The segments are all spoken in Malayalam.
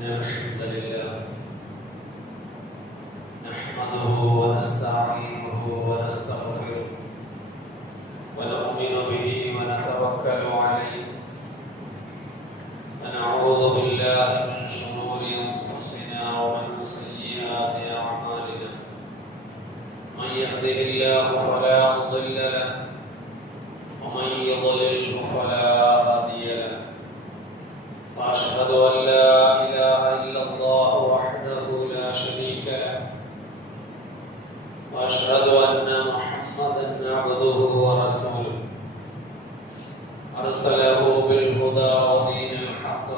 إن الحمد لله نحمده ونستعينه ونستغفره ونؤمن به ونتوكل عليه ونعوذ بالله من شرور أنفسنا ومن سيئات أعمالنا من يهده الله فلا مضل له ومن يضلله فلا هادي له وأشهد أن لا إله إلا الله وحده لا شريك له وأشهد أن محمدا عبده ورسوله أرسله بالهدى ودين الحق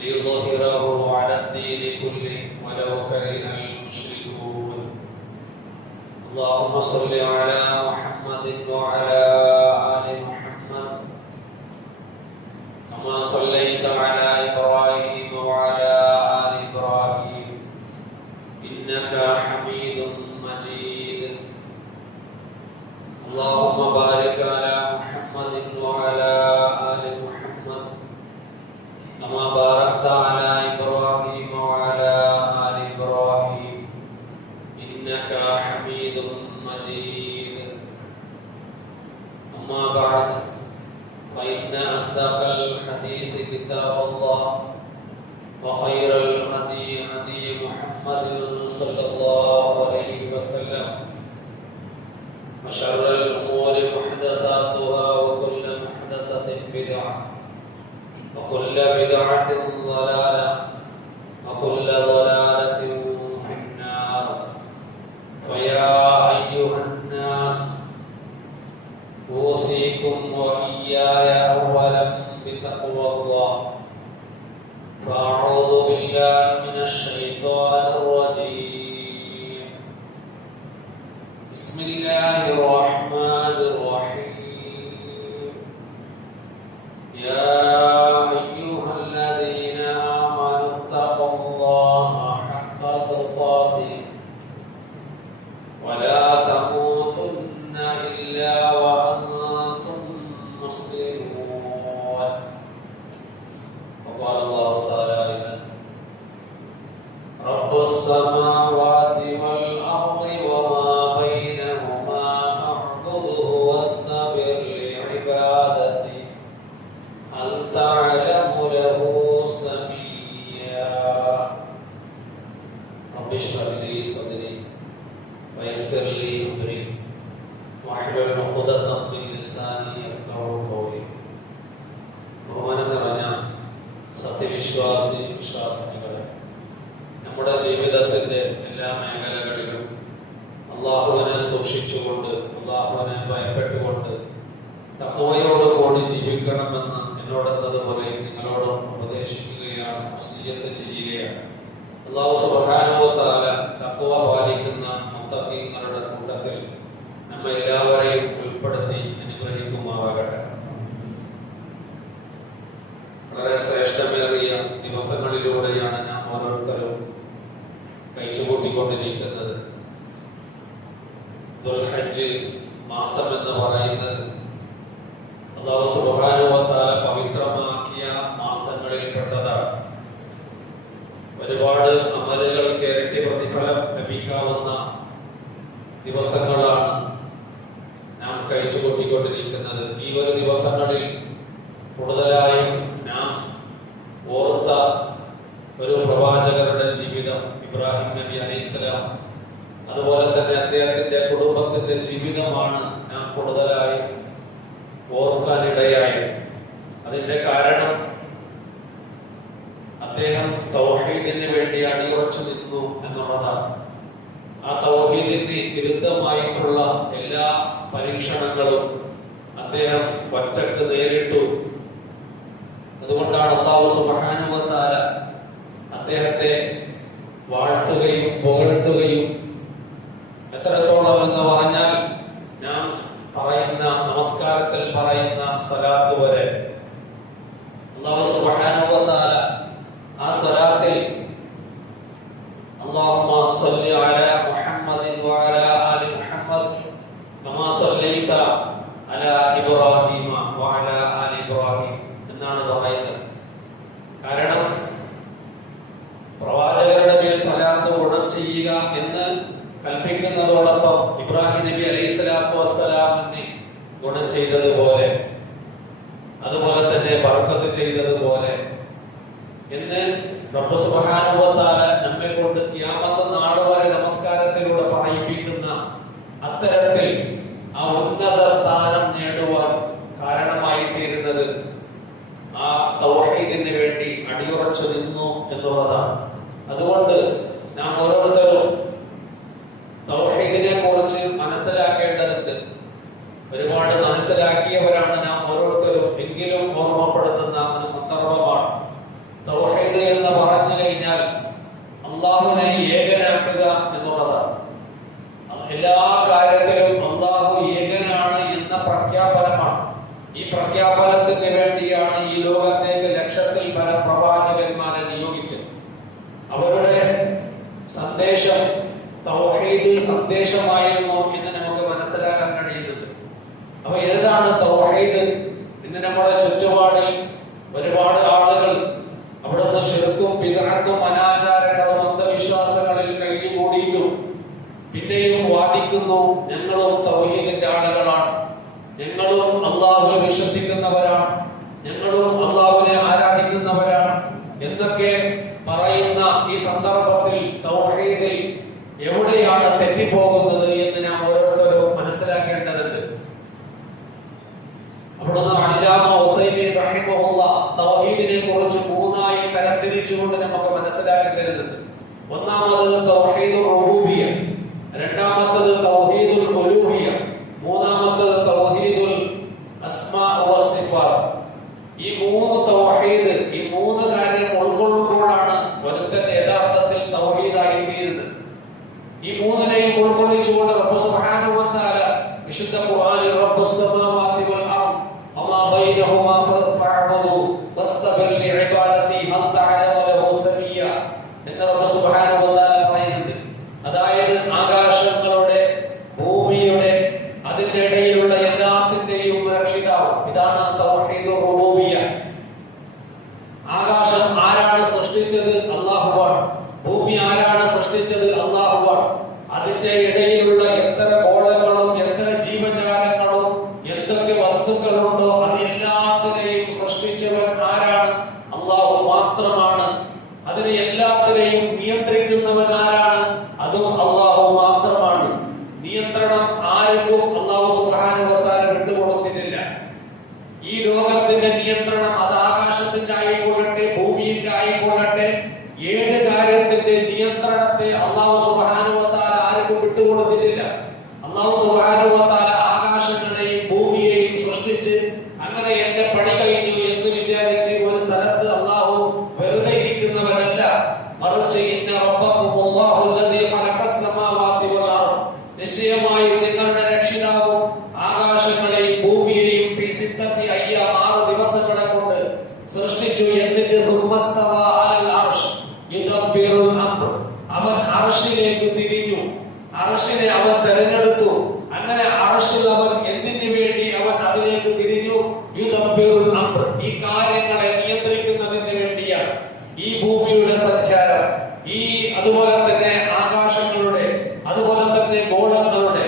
ليظهره على الدين كله ولو كره المشركون اللهم صل على محمد وعلى آل محمد كما صليت على إبراهيم وعلى آل إبراهيم إنك حميد مجيد اللهم بارك على محمد وعلى آل محمد كما باركت على إبراهيم وعلى آل إبراهيم إنك حميد مجيد أما بعد فإن أصدق الحديث كتاب الله وخير الهدي هدي محمد صلى الله عليه وسلم وشر الأمور محدثاتها وكل محدثة بدعة وكل بدعة ضلالة وكل ضلالة في النار فيا أيها الناس أوصيكم وإياي أولا بتقوى الله فأعوذ بالله من الشيطان الرجيم بسم الله الرحمن الرحيم يا أيها الذين آمنوا اتقوا الله حق تقاته ولا تموتن إلا وأنتم مسلمون وقال الله تعالى رب السماوات والأرض وما بينهما فاعبده واستبر لعبادته هل تعلم له سميا رب اشرح لي صدري ويسر لي أمري واحلل عقدة من لساني يفقهوا قولي ബഹുമാനം നിറഞ്ഞ സത്യവിശ്വാസികളെ, നമ്മുടെ ജീവിതത്തിന്റെ എല്ലാ മേഖലകളിലും അള്ളാഹുവിനെ സൂക്ഷിച്ചുകൊണ്ട് അള്ളാഹുവിനെ ഭയപ്പെട്ടുകൊണ്ട് തഖ്വയോടുകൂടി ജീവിക്കണമെന്ന് എന്നോടെന്നതുപോലെ നിങ്ങളോടും ഉപദേശിക്കുകയാണ്, വസിയ്യത്ത് ചെയ്യുകയാണ്. അല്ലാഹു സുബ്ഹാനഹു വ തആല തഖ്വ പാലിക്കുന്ന മുത്തഖീങ്ങളുടെ കൂട്ടത്തിൽ നമ്മെ എല്ലാവരെയും ഉൾപ്പെടുത്തി അനുഗ്രഹിക്കുമാറാകട്ടെ. വളരെ ശ്രേഷ്ഠമേറിയ ദിവസങ്ങളിലൂടെയാണ് നാം ഓരോരുത്തരും കഴിച്ചുകൂട്ടിക്കൊണ്ടിരിക്കുന്നത്. ദുൽഹജ്ജ് മാസം എന്ന് പറയുന്നത് അല്ലാഹു സുബ്ഹാനഹു വ തആല പവിത്രമാക്കിയ മാസങ്ങളിൽപ്പെട്ടതാണ്. ഒരുപാട് അമലുകൾക്ക് ഇരട്ടി പ്രതിഫലം ലഭിക്കാവുന്ന ദിവസങ്ങളാണ് നാം കഴിച്ചുകൂട്ടിക്കൊണ്ടിരിക്കുന്നത്. ഈ ഒരു ദിവസങ്ങളിൽ കൂടുതലായും നാം ഓർത്ത ഒരു പ്രവാചകരുടെ ജീവിതം, ഇബ്രാഹിം നബി അലൈഹിസ്സലാം, അതുപോലെ തന്നെ അദ്ദേഹത്തിന്റെ കുടുംബത്തിന്റെ ജീവിതമാണ് നാം കൂടുതലായി ഓർക്കാനിടയായത്. അതിന്റെ കാരണം അദ്ദേഹം തൗഹീദിന് വേണ്ടി അടിയുറച്ചു നിന്നു എന്നുള്ളതാണ്. ആ തൗഹീദിന് വിരുദ്ധമായിട്ടുള്ള എല്ലാ പരീക്ഷണങ്ങളും അദ്ദേഹം ഒറ്റക്ക് നേരിട്ടു. അതുകൊണ്ടാണ് അല്ലാഹു സുബ്ഹാനഹു വ തആല അദ്ദേഹത്തെ വാഴ്ത്തുകയും പുകഴ്ത്തുകയും, എത്രത്തോളം എന്ന് പറഞ്ഞാൽ നാം പറയുന്ന നമസ്കാരത്തിൽ പറയുന്ന സ്വലാത്ത് വരെ അല്ലാഹു സുബ്ഹാനഹു വ തആല ആ സ്വലാത്തിൽ അല്ലാഹുമ്മ സ്വല്ലി അലാ മുഹമ്മദിൻ വഅലാ ആലി മുഹമ്മദ് കമാ സ്വല്ലൈത അലാ ഇബ്രാഹീമ വഅലാ ആലി ഇബ്രാഹീം എന്നാണ് പറയുന്നത്. കാരണം അലൈഹിസ്സലാത്തു ഗുണം ചെയ്യുക എന്ന് കൽപ്പിക്കുന്നതോടൊപ്പം ഇബ്രാഹിം നബി അലൈഹിസ്സലാത്തു വസ്സലാമിന് ഗുണം ചെയ്തതുപോലെ, അതുപോലെ തന്നെ ബർക്കത്ത് ചെയ്തതുപോലെ എന്ന് റബ്ബ് സുബ്ഹാനഹു വ തആല നമ്മെ കൊണ്ട് ഖിയാമത്ത് നാൾ വരെ നമസ്കാരത്തിലൂടെ പറയിപ്പിക്കുന്ന അത്തരത്തിൽ ആ ഉന്നത സ്ഥാനം നേടുവാൻ കാരണമായി തീരുന്നത് ആ തൗഹീദിന് വേണ്ടി അടിയുറച്ചു നിന്നു എന്നുള്ളതാണ്. അതുകൊണ്ട് നാം ഓരോരുത്തരും തൗഹീദിനെ കുറിച്ച് മനസ്സിലാക്കേണ്ടതുണ്ട്. ഒരുപാട് മനസ്സിലാക്കിയവരാണ് നാം ഓരോരുത്തരും, എങ്കിലും ഓർമ്മപ്പെടുത്തുന്ന ഒരു സന്ദർഭമാണ്. തൗഹീദ് എന്ന് പറഞ്ഞു കഴിഞ്ഞാൽ അള്ളാഹുവിനെ ഏകനാക്കുക എന്നുള്ളതാണ്. എല്ലാ കാര്യത്തിലും അള്ളാഹു ഏകനാണ് എന്ന പ്രഖ്യാപനമാണ്. ഈ പ്രഖ്യാപനത്തിന് വേണ്ടിയാണ് ഈ ലോകത്തേക്ക് ലക്ഷത്തിൽ പരം പ്രവാചകന്മാരെ നിയോഗിച്ചത്. അവരുടെ സന്ദേശം തൗഹീദ് സന്ദേശമായിരുന്നു എന്ന് നമുക്ക് മനസ്സിലാക്കാൻ കഴിയുന്നുണ്ട്. അപ്പൊ ഏതാണ് തൗഹീദ്? ഇന്ന് നമ്മുടെ ചുറ്റുപാടിൽ ഒരുപാട് ആളുകൾ അവിടുന്ന് ശിർക്കും ബിദ്അത്തും അനാചാരങ്ങളും അന്ധവിശ്വാസങ്ങളിൽ കഴിഞ്ഞുകൂടിയിട്ടും പിന്നെയും വാദിക്കുന്നു, ഞങ്ങളും തൗഹീദിന്റെ ആളുകളാണ്, ഞങ്ങളും അള്ളാഹുവിനെ വിശ്വസിക്കുന്നവരാണ്, ഞങ്ങളും അള്ളാഹുവിനെ ആരാധിക്കുന്നവരാണ് എന്നൊക്കെ പറയുന്ന ഈ സന്ദർഭത്തിൽ തൗഹീദിൽ എവിടെയാണ് തെറ്റിപ്പോകുന്നത് എന്ന് നാം ഓരോരുത്തരും മനസ്സിലാക്കേണ്ടതുണ്ട്. അവിടുന്ന് അല്ലാമ ഉസൈമീൻ റഹിമഹുല്ലാഹ് തൗഹീദിനെ കുറിച്ച് മൂന്നായി തരംതിരിച്ചുകൊണ്ട് നമുക്ക് മനസ്സിലാക്കി തരുന്നുണ്ട്. ഒന്നാമത് തൗഹീദുർ റുബൂബിയ്യ, രണ്ടാമത്തത് തൗഹീദുൽ ഉലൂഹിയ്യ, മൂന്നാമത്തത് തൗഹീദുൽ അസ്മാ വസ്സിഫാത്ത്. ഈ മൂന്ന് തൗഹീദ്, ഈ മൂന്ന് കാര്യം ഉൾക്കൊള്ളുമ്പോഴാണ് ഒരുത്തൻ യഥാർത്ഥത്തിൽ തൗഹീദായി തീരുന്നത്. ഈ മൂന്നിനെയും ഉൾക്കൊള്ളിച്ചുകൊണ്ട് റബ്ബ് സുബ്ഹാനഹു വ തആല വിശുദ്ധ ഖുർആനിൽ റബ്ബുസ് സമാവാതി വൽ അർദ് വമാ ബൈനഹുമാ ഫഅബ്ദു വസ്തബിർ ലിഇബാദതി ഹൽ തഅലമു ലഹു സമീയ എന്ന് റബ്ബ് സുബ്ഹാനഹു വ തആല പറയുന്നുണ്ട്. അതായത് ആകാശങ്ങളുടെ ഭൂമിയുടെ അതിന്റെ ഇടയിലുള്ള എല്ലാത്തിന്റെയും രക്ഷിതാവ്. ഇതാണ് തൗഹീദുർ റുബൂബിയ്യ. ആകാശം ആരാണ് സൃഷ്ടിച്ചത്? അല്ലാഹുവാണ്. ഭൂമി ആരാണ് സൃഷ്ടിച്ചത്? അല്ലാഹുവാണ്. അതിന്റെ ഇടയിലുള്ള എത്ര ഗോളങ്ങളും എത്ര ജീവജാലങ്ങളും എന്തൊക്കെ വസ്തുക്കളുണ്ടോ അത് എല്ലാത്തിനെയും സൃഷ്ടിച്ചവൻ ആരാണ്? അല്ലാഹു മാത്രമാണ്. അതിനെ എല്ലാത്തിനെയും നിയന്ത്രിക്കുന്നവൻ ആരാണ്? അതും അല്ലാഹു മാത്രമാണ്. നിയന്ത്രണം ആർക്കും അല്ലാഹു സുബ്ഹാനഹു വ തആല വിട്ടുകൊടുത്തിട്ടില്ല. ഈ ലോകത്തിന്റെ നിയന്ത്രണം അത് ആകാശത്തിന്റെ ആയിക്കൊള്ളട്ടെ, ഭൂമിയുടെ ആയിക്കൊള്ളട്ടെ, ഏത് കാര്യത്തിന്റെ നിയന്ത്രണത്തെ അല്ലാഹു സുബ്ഹാനഹു വ തആല ആർക്കും വിട്ടുകൊടുത്തിട്ടില്ല. അല്ലാഹു സുബ്ഹാനഹു വ തആല ആകാശങ്ങളെയും ഭൂമിയെയും സൃഷ്ടിച്ച് അങ്ങനെ എന്റെ പണി കഴിഞ്ഞു എന്ന് വിചാരിച്ച് ഒരു സ്ഥലത്ത് അല്ലാഹു വെറുതെ ഇരിക്കുന്നവനല്ല. മറിച്ച് ഇന്ന റബ്ബക്കുമുല്ലാഹു അല്ലദീ ഖലഖസ് സമാവാതി വൽ അർദ്, നിശ്ചയമായും നിങ്ങളുടെ രക്ഷിതാവും ആകാശങ്ങളെയും ഭൂമിയെയും ഫീ സിത്തത്തി അയ്യാം 6 ദിവസങ്ങളെ കൊണ്ട് സൃഷ്ടിച്ചു. എന്നിട്ട് സുബ്ബസ്തവ അലൽ അർശ് യുദബ്ബിറുൽ അംർ, അവൻ അർശിലേക്ക് തിരിഞ്ഞു, അർശിനെ അവൻ തെരഞ്ഞെടുത്തു. അങ്ങനെ അർശിൽ അവൻ എന്തിനു വേണ്ടി അവൻ അതിലേക്ക് തിരിഞ്ഞു? യുദബ്ബിറുൽ അംർ, ഈ കാര്യങ്ങളെ നിയന്ത്രിക്കുന്നതിന് വേണ്ടിയാണ്. ഈ ഭൂമിയുടെ സഞ്ചാരം, ഈ അതുപോലെ തന്നെ ആകാശങ്ങളുടെ, അതുപോലെ തന്നെ ഗോളങ്ങളുടെ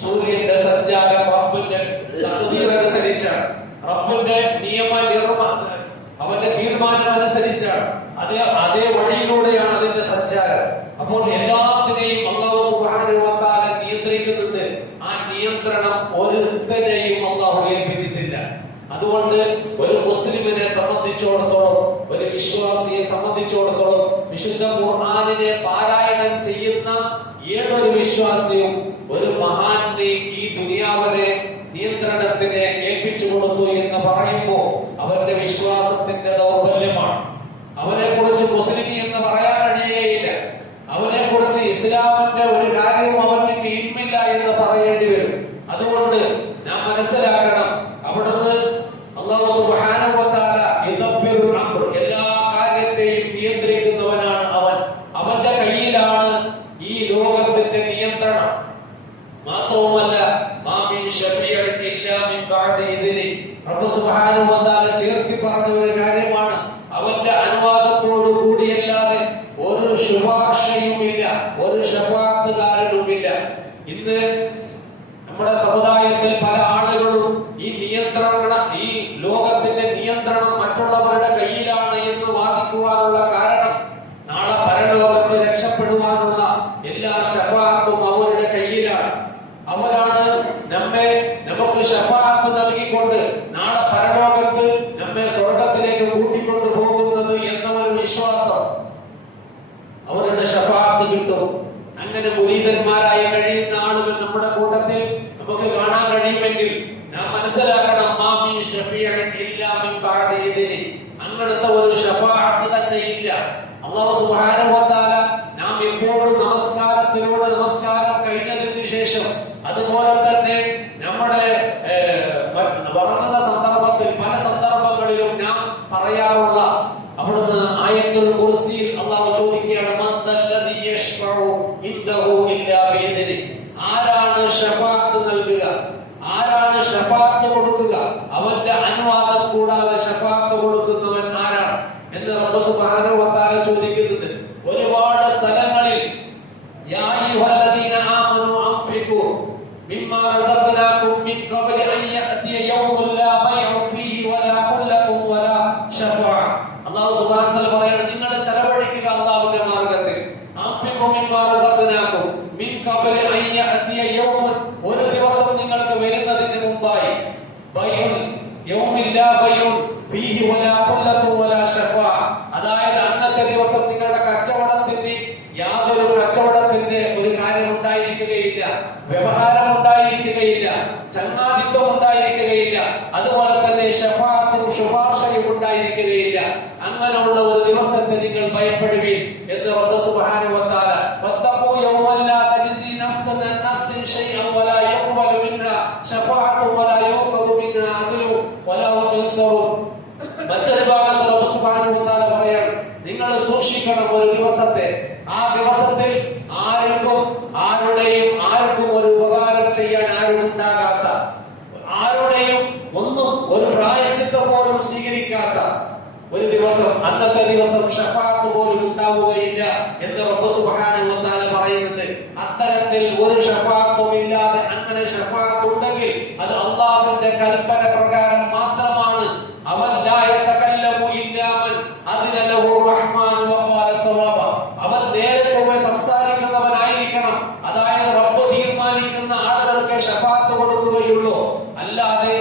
സൂര്യന്റെ സഞ്ചാരം റബ്ബിന്റെ അനുസരിച്ചാണ്, റബ്ബിന്റെ അവന്റെ തീരുമാനം അനുസരിച്ചാണ്. അതേ വഴിയിലൂടെയാണ് അതിന്റെ സഞ്ചാരം. അപ്പോൾ എല്ലാത്തിനെയും അല്ലാഹു സുബ്ഹാനഹു വ തആല നിയന്ത്രിക്കുന്നുണ്ട്. ആ നിയന്ത്രണം ഒരുത്തനെയും അല്ലാഹു ഏൽപ്പിച്ചിട്ടില്ല. അതുകൊണ്ട് ഒരു മുസ്ലിമിനെ സംബന്ധിച്ചിടത്തോളം, ഒരു വിശ്വാസിയെ സംബന്ധിച്ചിടത്തോളം, വിശുദ്ധ ഖുർആനിനെ പാരായണം ചെയ്യുന്ന ഏതൊരു വിശ്വാസിയും ഒരു മഹാന്റെ ഈ ദുനിയാവിലെ നിയന്ത്രണത്തിനെ ഏൽപ്പിച്ചു കൊടുത്തു എന്ന് പറയുമ്പോൾ അവന്റെ വിശ്വാസത്തിന്റെ ദൗർബല്യമാണ്. അവനെ കുറിച്ച് മുസ്ലിം എന്ന് പറയാൻ കഴിയുകയില്ല. അവനെ കുറിച്ച് ഇസ്ലാമിന്റെ ഒരു കാര്യവും അവന് ഇൽമില്ല എന്ന് പറയേണ്ടി വരും. അതുകൊണ്ട് നാം മനസ്സിലാക്കണം, അവിടുന്ന് അല്ലാഹു സുബ്ഹാനഹു വ തആല യുദബ്ബിറുൽ അംർ, എല്ലാ കാര്യത്തെയും നിയന്ത്രിക്കുന്നവനാണ് അവൻ. അവന്റെ കയ്യിലാണ് ഈ ലോകത്തിന്റെ നിയന്ത്രണം. മാത്രവുമല്ല, മാ മിൻ ശഫീഇൻ ഇല്ലാ മിൻ ബഅദി ഇദ്നി, റബ്ബ് സുബ്ഹാനഹു വ തആല ചേർത്തി പറഞ്ഞ ഒരു കാര്യമാണ്. അവന്റെ അനുവാദത്തോടു കൂടിയല്ലാതെ ഒരു ശുപാർശയുമില്ല, ഒരു ശഫാഅത്തുകാരനുമില്ല. ഇന്ന് നമ്മുടെ സമുദായത്തിൽ പല ആളുകളും ഈ ലോകത്തിന്റെ നിയന്ത്രണം മറ്റുള്ളവരുടെ കയ്യിലാണ് എന്ന് വാദിക്കുവാനുള്ള കാരണം, നാളെ പരലോകത്ത് രക്ഷപ്പെടുവാനുള്ള എല്ലാ ശഫാഅത്തും അവരുടെ കയ്യിലാണ്. അവരാണ് നമുക്ക് ശഫാഅത്ത് നൽകിക്കൊണ്ട് നാളെ പരലോകത്ത് നമ്മെ സ്വർഗത്തിലേക്ക് കൂട്ടിക്കൊണ്ടു പോകുന്നത് എന്നൊരു വിശ്വാസം. അവരുടെ ശഫാഅത്ത് കിട്ടും. അങ്ങനെ മുരീദന്മാരായി കഴിയുന്ന ആളുകൾ നമ്മുടെ കൂട്ടത്തിൽ നമുക്ക് കാണാൻ കഴിയുമെങ്കിൽ നാം മനസ്സിലാക്കണം, മാമി ശഫീഉൻ ഇല്ലാ മിൻ ബഅദി ഇദ്നി. അങ്ങനത്തെ ഒരു ശഫാഅത്ത് തന്നെ ഇല്ല. അല്ലാഹു സുബ്ഹാനഹു വ തആല നാം എപ്പോഴും നമസ്കാരം കഴിഞ്ഞതിന് ശേഷം, അതുപോലെ തന്നെ നമ്മുടെ ഉറങ്ങുന്ന സന്ദർഭത്തിൽ പല സന്ദർഭങ്ങളിലും നാം പറയാറുള്ള അവിടുന്ന് ആയത്തുൽ കുർസിയിൽ അല്ലാഹു ചോദിക്കുകയാണ്, മന്ദല്ലദി യശ്ഫഉ ഇൻദഹു ഇല്ലാ ബിഇദ്നി. ആരാണ് ശഫാഅത്ത് നൽകുക, ആരാണ് ശഫാഅത്ത് കൊടുക്കുക? അവന്റെ അനുവാദം കൂടാതെ ശഫാഅത്ത് കൊടുക്കുന്നവൻ ആരാണ് എന്ന് റബ്ബ് സുബ്ഹാനഹു വ തആല ചോദിക്കുന്നുണ്ട്. ഒരുപാട് സ്ഥലങ്ങളിൽ യാ അയ്യുഹല്ലദീന ആമനൂ അൻഫിഖൂ മിമ്മാ റസഖ്നാകും മിൻ ഖബ്ലി അൻ യഅതിയ യൗമുൻ ലാ ബൈഉൻ ഫീഹി വലാ ഖുല്ലത്തുൻ വലാ ശഫാഅ. അല്ലാഹു സുബ്ഹാനഹു വ തആല പറയുന്നു, നിങ്ങൾ ചെലവഴിക്കുക അല്ലാഹുവിന്റെ മാർഗ്ഗത്തിൽ. അൻഫിഖൂ മിമ്മാ റസഖ്നാകും മിൻ ഖബ്ലി അൻ യഅതിയ യൗമുൻ, ഒരു ദിവസം നിങ്ങൾക്ക് വരുന്നതിന് മുമ്പായി, ബൈഉൻ യൗമിൻ ലാ ബൈഉൻ ഫീഹി വലാ ഖുല്ലത്തുൻ വലാ ശഫാഅ. അതായത് അന്നത്തെ ദിവസം നിങ്ങളുടെ കച്ചവടത്തിന്റെ ഒരു കാര്യം ഉണ്ടായിരിക്കുകയില്ല, വ്യവഹാരം ഉണ്ടായിരിക്കുകയില്ല, ചങ്ങാതിത്വം ഉണ്ടായിരിക്കുകയില്ല, അതുപോലെ തന്നെ ശഫാഅത്തും ശുപാർശയും ഉണ്ടായിരിക്കുകയില്ല. അങ്ങനെയുള്ള ഒരു ദിവസത്തെ നിങ്ങൾ ഭയപ്പെടുവീൻ എന്ന് റബ്ബ് സുബ്ഹാനഹു വ തആല. വത്തഖൂ യൗമൻ ലാ തജ്സി നഫ്സുൻ അൻ നഫ്സിൻ ശൈഅൻ വലാ യഖ്ബലു മിൻഹാ ശഫാഅത്തുൻ വലാ യുഖദു മിൻഹാ അദ്ലു വലാ ഹും യുൻസറൂൻ. മറ്റൊരു ഭാഗത്ത് റബ്ബ് സുബ്ഹാനഹു വ തആല പറയാണ്, നിങ്ങൾ സൂക്ഷിക്കണം ഒരു ദിവസത്തെ. ആ ദിവസത്തിൽ ആർക്കും ഒരു ഉപകാരം ചെയ്യാൻ ആരും ഉണ്ടാകാത്ത, ആരുടെയും ഒന്നും ഒരു പ്രായശ്ചിത്തം പോലും സ്വീകരിക്കാത്ത ഒരു ദിവസം, അന്നത്തെ ദിവസം ശഫാഅത്ത് പോലും ഉണ്ടാവുകയില്ല എന്ന് റബ്ബ് സുബ്ഹാനഹു വ തആല പറയുന്നുണ്ട്. അത്തരത്തിൽ ഒരു ശഫാഅത്തും ഇല്ലാതെ, അങ്ങനെ ശഫാഅത്ത് ഉണ്ടെങ്കിൽ അത് അല്ലാഹുവിന്റെ കൽപ്പന പ്രകാരം മാത്രമാണ്. അവൻ ലാ യതകല്ലമു ഇല്ലാ മൻ അദിന ലഹു റഹ്മാൻ വ ഖാല സവാബ. അവൻ നേരെ ചൊവ്വെ സംസാരിക്കുന്നവനായിരിക്കണം. അതായത് റബ്ബ് തീരുമാനിക്കുന്ന ആളുകൾക്ക് ശഫാഅത്ത് കൊടുക്കുകയുള്ളൂ. അല്ലാതെ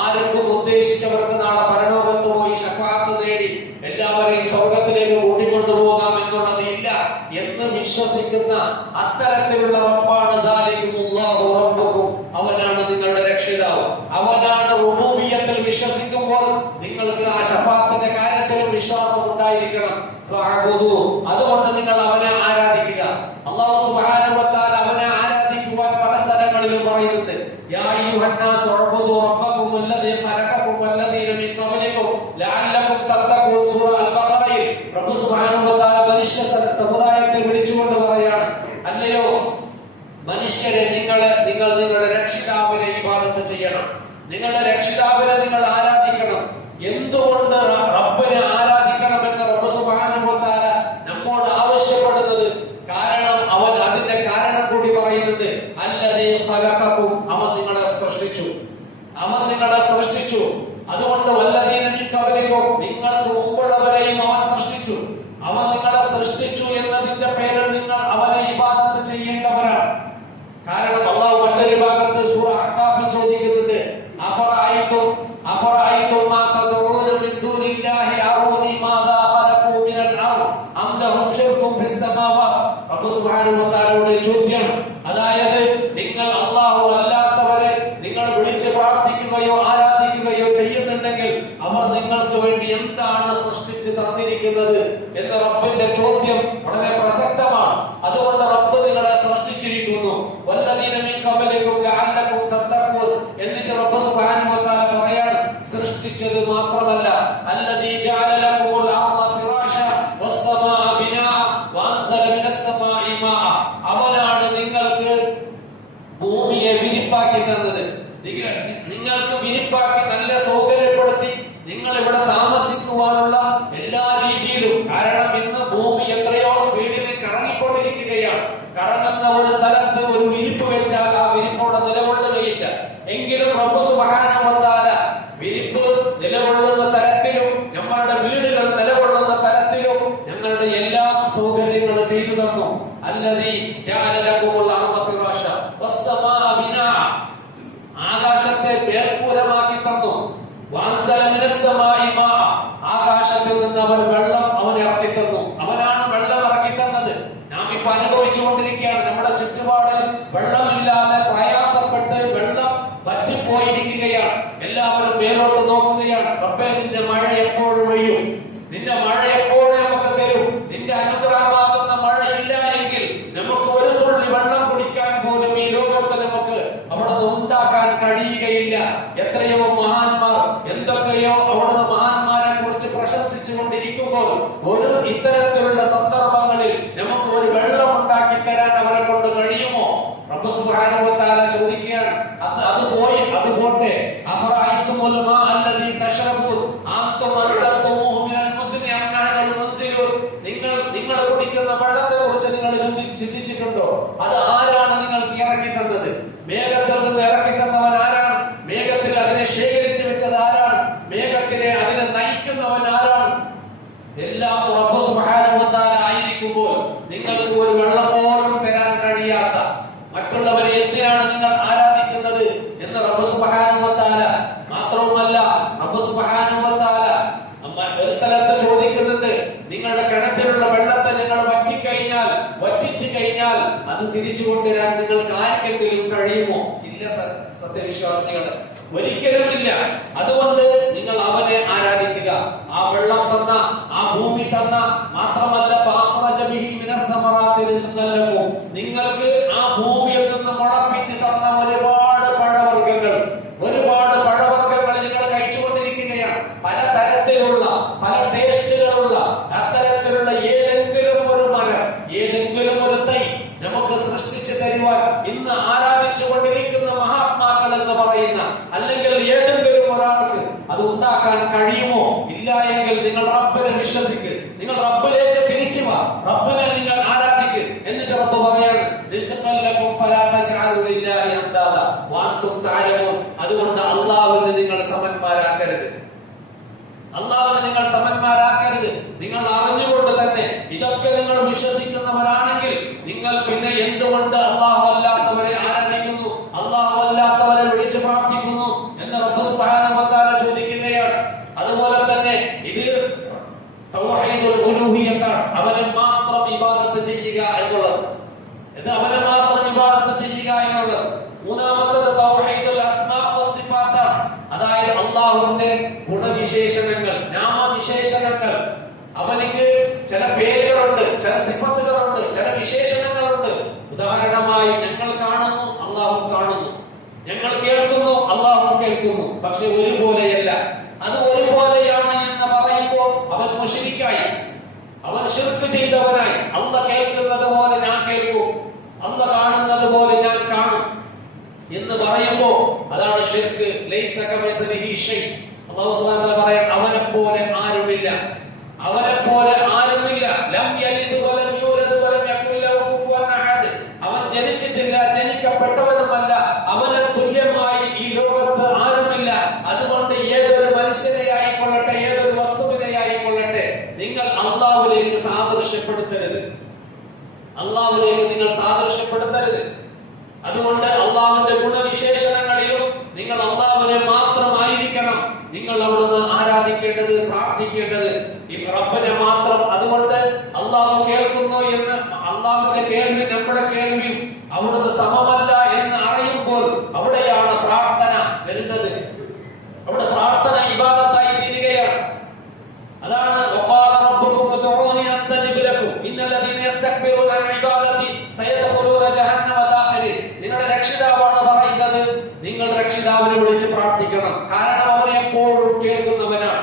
ആർക്കും ഉദ്ദേശിച്ചവർക്ക് നാളെ പരലോകത്ത് പോയി ശഫാഅത്ത് നേടി എല്ലാവരെയും സ്വർഗത്തിലേക്ക് കൂട്ടിക്കൊണ്ടുപോകാം എന്നുള്ളത് ഇല്ല എന്ന് വിശ്വസിക്കുന്ന അത്തരത്തിലുള്ള റബ്ബാണ് ദാലികുമുല്ലാഹു റബ്ബുക്കും. അവനാണ് നിങ്ങളുടെ രക്ഷിതാവ്. അവനാണ് റുബൂബിയ്യത്തിൽ വിശ്വസിക്കുമ്പോൾ നിങ്ങൾക്ക് ആ ശഫാഅത്തിന്റെ കാര്യത്തിലും വിശ്വാസം ഉണ്ടായിരിക്കണം. അതുകൊണ്ട് നിങ്ങൾ അവനെ ആരാധിക്കുക. അല്ലാഹു സുബ്ഹാനഹു വ തആല അവനെ ആരാധിക്കുവാൻ പല സ്ഥലങ്ങളിലും പറയുന്നുണ്ട്. യാ അയ്യുഹന്നാസു ഉഅ്ബുദൂ റബ്ബക്കും അല്ലദീ ഖലഖക്കും വല്ലദീന മിൻ ഖബ്ലിക്കും ലഅല്ലകും തത്തഖൂൻ. സൂറ അൽ-ബഖറയിൽ റബ്ബ് സുബ്ഹാനഹു വ തആല മനുഷ്യ സമുദായത്തെ വിളിച്ചുകൊണ്ട് പറയാണ്, അല്ലയോ മനുഷ്യരെ, നിങ്ങൾ നിങ്ങളുടെ രക്ഷിതാവിനെ ഇബാദത്ത് ചെയ്യണം. നിങ്ങളുടെ രക്ഷിതാവിനെ നിങ്ങൾ ആരാധിക്കണം. എന്തുകൊണ്ട് റബ്ബിനെ ആരാധിക്കണമെന്ന് റബ്ബ് സുബ്ഹാനഹു വ തആല നമ്മോട് ആവശ്യപ്പെടുന്നത്? കാരണം അവൻ അതിന്റെ കാരണം കൂടി പറയുന്നുണ്ട്. അല്ലദീ ഖലഖക്കും, അവൻ നിങ്ങളെ സൃഷ്ടിച്ചു. അതുകൊണ്ട് വല്ലദീന മിൻ ഖബ്ലിക്കും, നിങ്ങൾക്ക് മുമ്പുള്ളവരെയും അവൻ സൃഷ്ടിച്ചു. അവൻ നിങ്ങളെ സൃഷ്ടിച്ചു എന്നതിന്റെ പേരിൽ നിങ്ങൾ അവനെ ഇബാദത്ത് ചെയ്യേണ്ടവരാണ്. കാരണം അല്ലാഹു മറ്റൊരു ഭാഗത്ത് സൂറ അഹ്ഖാഫിൽ ചോദിക്കുന്നുണ്ട്, അഫറഅയ്തും മാ തദഊന മിൻ ദൂനില്ലാഹി അറൂനി മാദാ ഖലഖൂ മിനൽ അർദ് അം ലഹും ശിർകുൻ ഫിസ് സമാവാത്ത്. റബ്ബ് സുബ്ഹാനഹു വ തആലയുടെ ചോദ്യം, അതായത് നിങ്ങൾ അല്ലാഹു അല്ലാത്തവരെ നിങ്ങൾ വിളിച്ച് പ്രാർത്ഥിക്കുകയോ ആരാധിക്കുകയോ ചെയ്യുന്നുണ്ടെങ്കിൽ അവർ നിങ്ങൾക്ക് വേണ്ടി എന്താണ് സൃഷ്ടിച്ച് തന്നിരിക്കുന്നത് എന്ന റബ്ബിന്റെ ചോദ്യം വളരെ പ്രസക്തമാണ്. അതുകൊണ്ട് റബ്ബ് നിങ്ങളെ സൃഷ്ടിച്ചിരിക്കുന്നു. വല്ലദീന മിൻ ഖബ്ലിക്കും ലഅല്ലകും തത്തഖൂൻ. എന്നിട്ട് റബ്ബ് സുബ്ഹാനഹു വ തആല പറയാണ്, സൃഷ്ടിച്ചത് മാത്രമല്ല, അല്ലദീ ജഅല ലകുമുൽ അർള ഫിറാശ വസ്സമാഅ ബിനാഅ വഅൻസല മിനസ് സമാഇ മാഅ. അവനാണ് നിങ്ങൾക്ക് ഭൂമിയെ വിരിപ്പാക്കി തന്നത്. നിങ്ങൾക്ക് വിരിപ്പാക്കി നല്ല സൗകര്യപ്പെടുത്തി നിങ്ങൾ ഇവിടെ താമസിക്കുവാനുള്ള എല്ലാ രീതിയിലും. കാരണം ഇന്ന് ഭൂമി എത്രയോ സ്പീഡിൽ കറങ്ങിക്കൊണ്ടിരിക്കുകയാണ്. കറങ്ങുന്ന ഒരു സ്ഥലത്ത് ഒരു വിരിപ്പ് വെച്ചാൽ ആ വിരിപ്പോടെ നിലകൊള്ളുകയില്ല. എങ്കിലും റബ്ബ് സുബ്ഹാനഹു വ തആല വിരിപ്പ് നിലകൊള്ളുന്ന തരത്തിലും നമ്മളുടെ വീടുകൾ നിലകൊള്ളുന്ന തരത്തിലും ഞങ്ങളുടെ എല്ലാ സൗകര്യങ്ങളും ചെയ്തു തന്നു. അല്ലദീ ജഅല ലകുമുൽ അർദ ഫിറാശ വസ്സമാഅ ബിനാ, ആകാശത്തെ മേൽക്കൂരമാക്കി തന്നു. വഅൻസല മിനസ്സമാഇ മാഅ, ആകാശത്തിൽ നിന്ന് അവൻ വെള്ളം അവൻ ഇറക്കി തന്നു. അവനാണ് വെള്ളം ഇറക്കി തന്നത്. നാം ഇപ്പൊ അനുഭവിച്ചുകൊണ്ടിരിക്കുകയാണ്. നമ്മുടെ ചുറ്റുപാടിൽ വെള്ളമില്ലാതെ പ്രയാസപ്പെട്ട് വെള്ളം വറ്റിപ്പോയിരിക്കുകയാണ്. എല്ലാവരും മേലോട്ട് നോക്കുകയാണ്. റബ്ബേ, നിന്റെ മഴ എപ്പോഴും പെയ്യും, നിന്റെ മഴ എപ്പോഴും നമുക്ക് തരും. നിന്റെ അനുഗ്രഹമാകുന്ന മഴ ഇല്ല എങ്കിൽ നമുക്ക് ഒരു തുള്ളി വെള്ളം കുടിക്കാൻ പോലും ഈ ലോകത്ത് നമുക്ക് അവിടുന്ന് ഉണ്ടാക്കാൻ കഴിയുകയില്ല. എത്രയോ മഹാന്മാർ എന്തൊക്കെയോ അവിടുന്ന് മഹാന്മാരെ കുറിച്ച് പ്രശംസിച്ചു കൊണ്ടിരിക്കുമ്പോൾ ഒരു ഇത്തരത്തിലുള്ള സന്ദർഭങ്ങളിൽ നമുക്ക് ഒരു വെള്ളം ഉണ്ടാക്കി തരാൻ അവരെ കൊണ്ട് കഴിയുമോ? റബ്ബ് സുബ്ഹാനഹു വ തആല ചോദിക്കുകയാണ്. അത് പോട്ടെ. അഫറഅയ്തുമുൽ മാ അല്ലദീ തശറബൂൻ അൻതും അൻസൽതുമൂഹു മിനൽ മുസ്നി അം നഹ്നുൽ മുൻസിലൂൻ, നിങ്ങൾ കുടിക്കുന്ന വെള്ളത്തെ കുറിച്ച് നിങ്ങൾ ചിന്തിച്ചിട്ടുണ്ടോ? അത് ആരാണ് നിങ്ങൾക്ക് ഇറക്കി തന്നത്? മേഘത്തിൽ നിന്ന് ഇറക്കി തന്നവൻ ആരാണ്? മേഘത്തിൽ അതിനെ ശേഖരിച്ചു വെച്ചത് ആരാണ്? മേഘത്തിനെ അതിനെ നയിക്കുന്നവൻ ആരാണ്? എല്ലാം റബ്ബ് സുബ്ഹാനഹു വ തആല ആയിരിക്കുമ്പോൾ നിങ്ങൾക്ക് ഒരു വെള്ളം പോലും തരാൻ കഴിയാത്ത മറ്റുള്ളവരെ എന്തിനാണ് നിങ്ങൾ ആരാധിക്കുന്നത് എന്ന് റബ്ബ് സുബ്ഹാനഹു വ തആല. മാത്രവുമല്ല, റബ്ബ് സുബ്ഹാനഹു വ തആല ഒരു സ്ഥലത്ത് ചോദിക്കുന്നുണ്ട്, നിങ്ങളുടെ കിണറ്റിലുള്ള വെള്ളത്തെ നിങ്ങൾ വറ്റിച്ചു കഴിഞ്ഞാൽ അത് തിരിച്ചു കൊണ്ടുവരാൻ നിങ്ങൾക്ക് ആർക്കെങ്കിലും കഴിയുമോ? ഇല്ല സത്യവിശ്വാസികളെ, ഒരിക്കലുമില്ല. അതുകൊണ്ട് നിങ്ങൾ അവനെ ആരാധിക്കുക. ആ വെള്ളം തന്ന, ആ ഭൂമി തന്ന, മാത്രമല്ല നിങ്ങൾക്ക് ആ ഭൂമിയിൽ നിന്ന് മുളപ്പിച്ച് തന്ന ഒരുപാട് പഴവർഗ്ഗങ്ങൾ നിങ്ങൾ കഴിച്ചുകൊണ്ടിരിക്കുകയാണ്. പലതരത്തിലുള്ള പല ടേസ്റ്റുകളുള്ള അത്തരത്തിലുള്ള ഏതെങ്കിലും ഒരു മരം, ഏതെങ്കിലും ഒരു തൈ നമുക്ക് സൃഷ്ടിച്ചു തരുവാൻ ഇന്ന് ആരാധിച്ചു കൊണ്ടിരിക്കുന്ന മഹാത്മാക്കൾ എന്ന് പറയുന്ന അല്ലെങ്കിൽ ഏതെങ്കിലും ഒരാൾക്ക് അത് ഉണ്ടാക്കാൻ കഴിയുമോ? ഇല്ല എങ്കിൽ നിങ്ങൾ റബ്ബിനെ വിശ്വസിക്ക്, നിങ്ങൾ റബ്ബിലേക്ക് തിരിച്ചു വാ, റബ്ബിനെ നിങ്ങൾ ആരാധിക്ക്. എന്നിട്ട് റബ്ബ് പറയാണ്, അതുകൊണ്ട് അള്ളാഹുവിനെ നിങ്ങൾ സമന്മാരാക്കരുത്. നിങ്ങൾ അറിഞ്ഞുകൊണ്ട് തന്നെ ഇതൊക്കെ നിങ്ങൾ വിശ്വസിക്കുന്നവരാണെങ്കിൽ നിങ്ങൾ പിന്നെ എന്തുകൊണ്ട് അള്ളാഹു അല്ലാത്തവരെ ആരാധിക്കുന്നു, അള്ളാഹു അല്ലാത്തവരെ വിളിച്ചു പ്രാർത്ഥിക്കുന്നു എന്ന് റബ്ബ് സുബ്ഹാനഹു വ തആല ചോദിക്കുകയാണ്. അതുപോലെ തന്നെ ഇത് തൗഹീദുൽ ഉലൂഹിയ്യത്താണ്. അവനെ മാത്രം ഇബാദത്ത് ചെയ്യുക എന്നുള്ളത്. മൂന്നാമത്തത് തൗഹീദുൽ അസ്മാ വസ്സിഫാത്ത്, അതായത് അല്ലാഹുവിന്റെ ഗുണവിശേഷണങ്ങൾ, നാമവിശേഷണങ്ങൾ. അവനിക്ക് ചില പേരുകളുണ്ട്, ചില സിഫത്തുകളുണ്ട്, ചില വിശേഷണങ്ങളുണ്ട്. ഉദാഹരണമായി ഞങ്ങൾ കാണുന്നു, അല്ലാഹു കാണുന്നു. ഞങ്ങൾ കേൾക്കുന്നു, അല്ലാഹു കേൾക്കുന്നു. പക്ഷെ ഒരുപോലെയല്ല. അത് ഒരുപോലെയാണ് എന്ന് പറയുമ്പോൾ അവൻ മുശ്രിക്കായി, അവൻ ശിർക്ക് ചെയ്തവനായി. അല്ലാഹു കേൾക്കുന്നത് പോലെ ഞാൻ കേൾക്കും, അല്ലാഹു കാണുന്നത് പോലെ ഞാൻ കാണും എന്ന് പറയുമ്പോ അതാണ് ശിർക്ക്. ലൈസ കമിസ്ലിഹി ഷൈ. അല്ലാഹു സുബ്ഹാനഹു വ തആല പറയാൻ അവനെ പോലെ ആരുമില്ല, അവനെ പോലെ ആരുമില്ല. ലം യലിദ് വലം യൂലദ് വലം യകുൽ ലഹു കുഫുവൻ അഹദ്. അവൻ ജനിച്ചിട്ടില്ല, ജനിക്കപ്പെട്ടവനുമല്ല, അവനെ തുല്യമായി ഈ ലോകത്ത് ആരുമില്ല. അതുകൊണ്ട് ഏതൊരു മനുഷ്യനെ ആയിക്കൊള്ളട്ടെ, ഏതൊരു വസ്തുവിനെ ആയിക്കൊള്ളട്ടെ, നിങ്ങൾ അല്ലാഹുവിലേക്ക് സാദൃശ്യപ്പെടുത്തരുത്. നിങ്ങൾ സാദൃശ്യപ്പെടുത്തരുത്. അതുകൊണ്ട് അള്ളാഹുവിന്റെ ഗുണവിശേഷണങ്ങളിലും നിങ്ങൾ അള്ളാഹുവിനെ മാത്രമായിരിക്കണം നിങ്ങൾ അവിടുന്ന് ആരാധിക്കേണ്ടത്, പ്രാർത്ഥിക്കേണ്ടത്, ഈ റബ്ബിനെ മാത്രം. അതുകൊണ്ട് അള്ളാഹു കേൾക്കുന്നു എന്ന്, അള്ളാഹുവിന്റെ കേൾവി നമ്മുടെ കേൾവിയും അവിടുന്ന് സമമല്ല എന്ന് അറിയുമ്പോൾ അവിടെയാണ് പ്രാർത്ഥന വരുന്നത്. അവിടെ പ്രാർത്ഥന ഇബാദത്തായി തീരുകയാണ്. അതാണ് വഖാല റബ്ബുകും ഉദ്ഊനി അസ്തജിബ് ലക്കും ഇന്നല്ലദീന യസ്തക്ബിറൂന അൻ ഇബാദതി സയദ്ഖുലൂന ജഹന്നമ ദാഖിലിൻ. നിങ്ങളുടെ രക്ഷിതാവാണ് പറയുന്നത്, നിങ്ങൾ രക്ഷിതാവിനെ വിളിച്ച് പ്രാർത്ഥിക്കണം. കാരണം അവൻ എപ്പോഴും കേൾക്കുന്നവനാണ്,